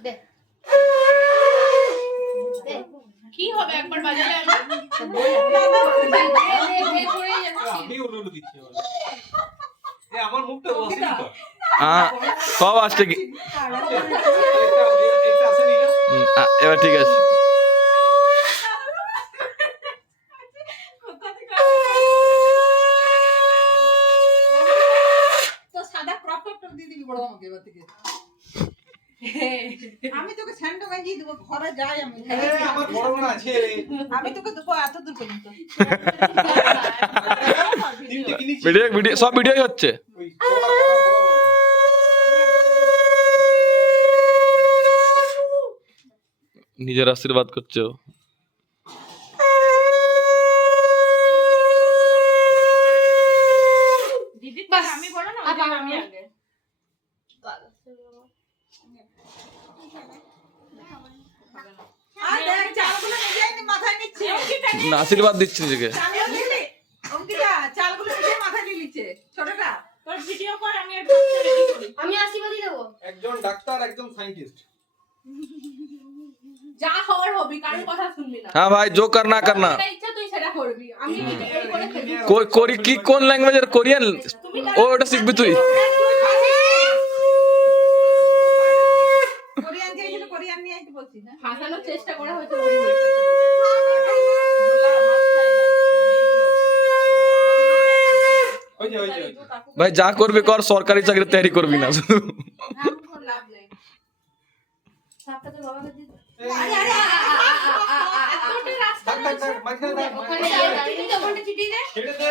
দে দে কি হবে একবার বাজালে আমি আমি উল্লু দিচ্ছি আমার মুখটা বসে দিত সব আসছে কি এটা আসেনি না এবার ঠিক আছে তো সাদা ক্রপ টপ দিয়ে দিবি বড় আমাকে এবার থেকে আমি তোকে স্যান্ডো গেঞ্জি দেবো ঘরে যাই আমি আমার বড় বড় আছে আমি তোকে দেবো এত দূর পর্যন্ত তিনটে কিনেছি ভিডিও ভিডিও সব ভিডিওই হচ্ছে ওই বড় বড় নিজের আশীর্বাদ করছে ও। দিদি বাস। আমি বড় না আবার আমি আমি। আগে আর দেখ চালগুলো নিজেই মাথায় নিচ্ছে না, আশীর্বাদ দিচ্ছে নিজেকে অঙ্কিতা চালগুলো নিজেই মাথায় নিয়ে নিচ্ছে ছোটটা তোর ভিডিও কর আমি একটু রেডি করি আমি আশীর্বাদই দেবো একজন ডাক্তার একজন সায়েন্টিস্ট যা হওয়ার হবি কারোর কথা শুনবি না হ্যাঁ ভাই जो करना करना যেটা ইচ্ছা তুই সেটা করবি আমি এই করে খেলি করি কি কোন ল্যাঙ্গুয়েজের কোরিয়ান ও ওটা শিখবি তুই কোরিয়ান যেগুলো কোরিয়ান নিয়ে আইতে বলছি না হাসানোর চেষ্টা করা হয়তো ওই যে ভাই যা করবি কর সরকারি চাকরির তৈরি করবি না শুধু লাভ নেই সাপটা তোর বাবাকে দিয়ে আরে আরে এতটা রাস্তা ডাক্তার মাইখানে ওখানে গিয়ে দাঁড়িয়ে ওখানে চিঠি দে ছেড়ে দে